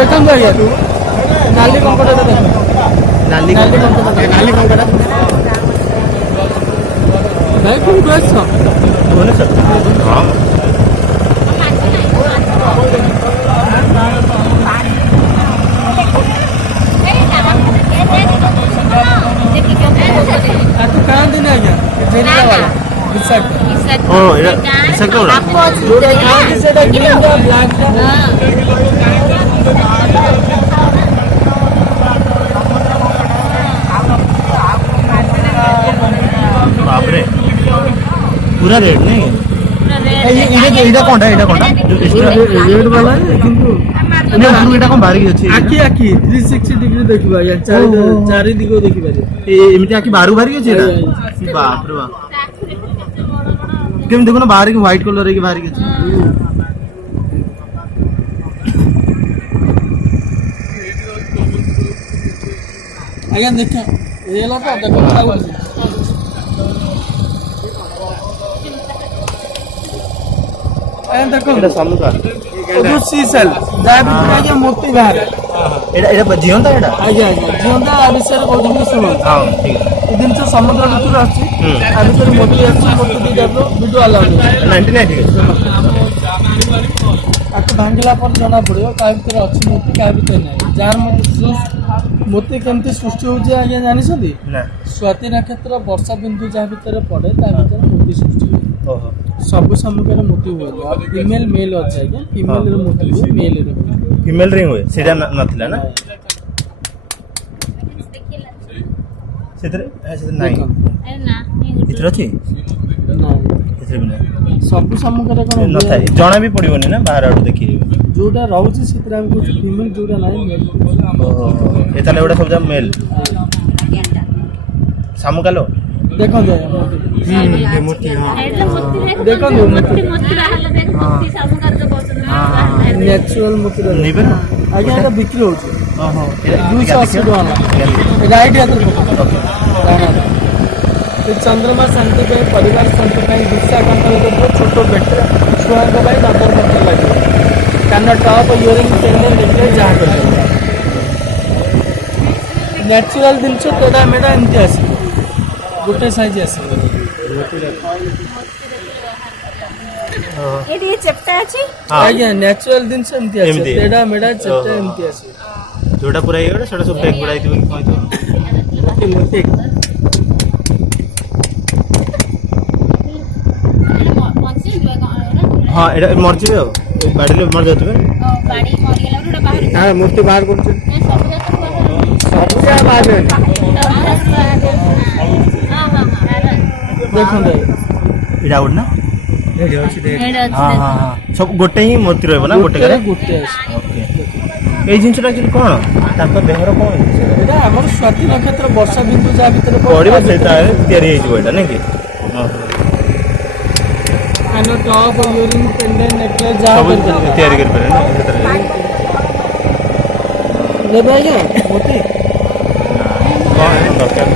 देखो भैया नाली कंकड़ा देखो नाली कंकड़ा भाई तुम कैसा हाँ तू कहाँ दिन आ गया जेरिया वाला ओ इसे क्या बोला कहाँ से ग्रीन का ब्लैक का बाप रे पूरा रेड नहीं ଏଇଟା କଣଟା ଏଇଟା କଣଟା रेड वाला है किंतु ଏଇଟା କଣ ବାହାରିକି ଅଛି ଆଖି 360 डिग्री देखिबा या चारि दिगो देखिबा ଏମିତି ଆଖି ବାହାରୁ ବାହାରିକି ଅଛି ଏଇଟା ବାପ ରେ ବାପ କେମିତି ଦେଖୁନ ବାହାରିକି ହ୍ୱାଇଟ୍ କଲର ହେଇକି ବାହାରିକି ଅଛି ଆଜ୍ଞା ଦେଖ ଏ ହେଲା ତ ଦେଖ ଲାଗୁଛି देखो ସମୁଦ୍ର सी सेल जाय भितर आज्ञा मोती बाहर ଏଇଟା ଜିଅନ୍ତା ଏଇଟା आज्ञा जीवंता आ विषय कहते शुणु ହଁ ଠିକ ये जिन समुद्र भितर आसी आ भितर मोती आसी मोती दी जातो वीडियो अलाउड 99 ठीक ଅଛି आको भांगिला पर जना पड़ियो का भितर अछि मोती का भितर नै जार मोती केमती सृष्टि होजे आज्ञा जानि छथि ना स्वाति नक्षत्र वर्षा बिंदु जा भितर पड़े ता भितर मोती सृष्टि होय ओहो सब समुद्र मोती हुए फीमेल मेल अच्छे आज्ञा फीमेल रे मोती हुए मेल रे ଫିମେଲ ରିଙ୍ଗ ହୁଏ ସେଇଟା ନଥିଲା ନା ସେଥିରେ ନାହିଁ ଏଥିରେ ଅଛି ଏଥିରେ ବି ନାହିଁ सब समुद्र कोन ନଥାଏ ଜଣା ବି ପଡ଼ିବନି ନା ବାହାର ଆଡ଼ୁ ଦେଖିବେ जोटा रहउची सेतरा हम कुछ फीमेल जोटा नाही मेल ଓହୋ ଏ ତାହେଲେ ଏଗୁଡ଼ା ସବୁ ଯାକ ମେଲ ଶାମୁକାଲୋ देखो दे ମୋତି देखो नेचुरल मोती ନେବେ ନା आज्ञा एटा बिक्री होची ଓହୋ 280 टका राइट यात्र चंद्रमा शांति पे परिवार शांति पे दिशा कंट्रोल छोट बेटे छुआ नंबर मत लगे कान टॉप इयरिंग पेंडेंट देखले जहाँ कर नेचुरल जिनस तेरा मेरा एमती आसी गोटे साइज आसी एडी चेप्टा अछि आज्ञा नेचुरल जिनस एमती आसी तेरा मेरा चेप्टा एमती आसी जोटा पूरा ये सेटा सब फेक गुड़ाई दिबो कि कहतो मोती हाँ एटा मर जिवे बाड़ी ले मर जातबे बाड़ी मरि गेला ओटा बाहर हां मूर्ति बाहर करछ सब जा बाहर देखन दे एटा उड ना रेडी अछि दे हां हां हां सब गोटे ही मूर्ति रहबो ना गोटे करे गोटे ओके ए जिंसटा कि कोन ताको देहर कोन एटा हमर स्वाति नक्षत्र वर्षा बिंदु जा भीतर पड़िबो सेटा तयारी हे जिवो एटा नै कि हां आनो टॉप इयरिंग पेंडेंट नेकलेस जा सब तयारी कर पारे ना ले भाई मोती हां दरकार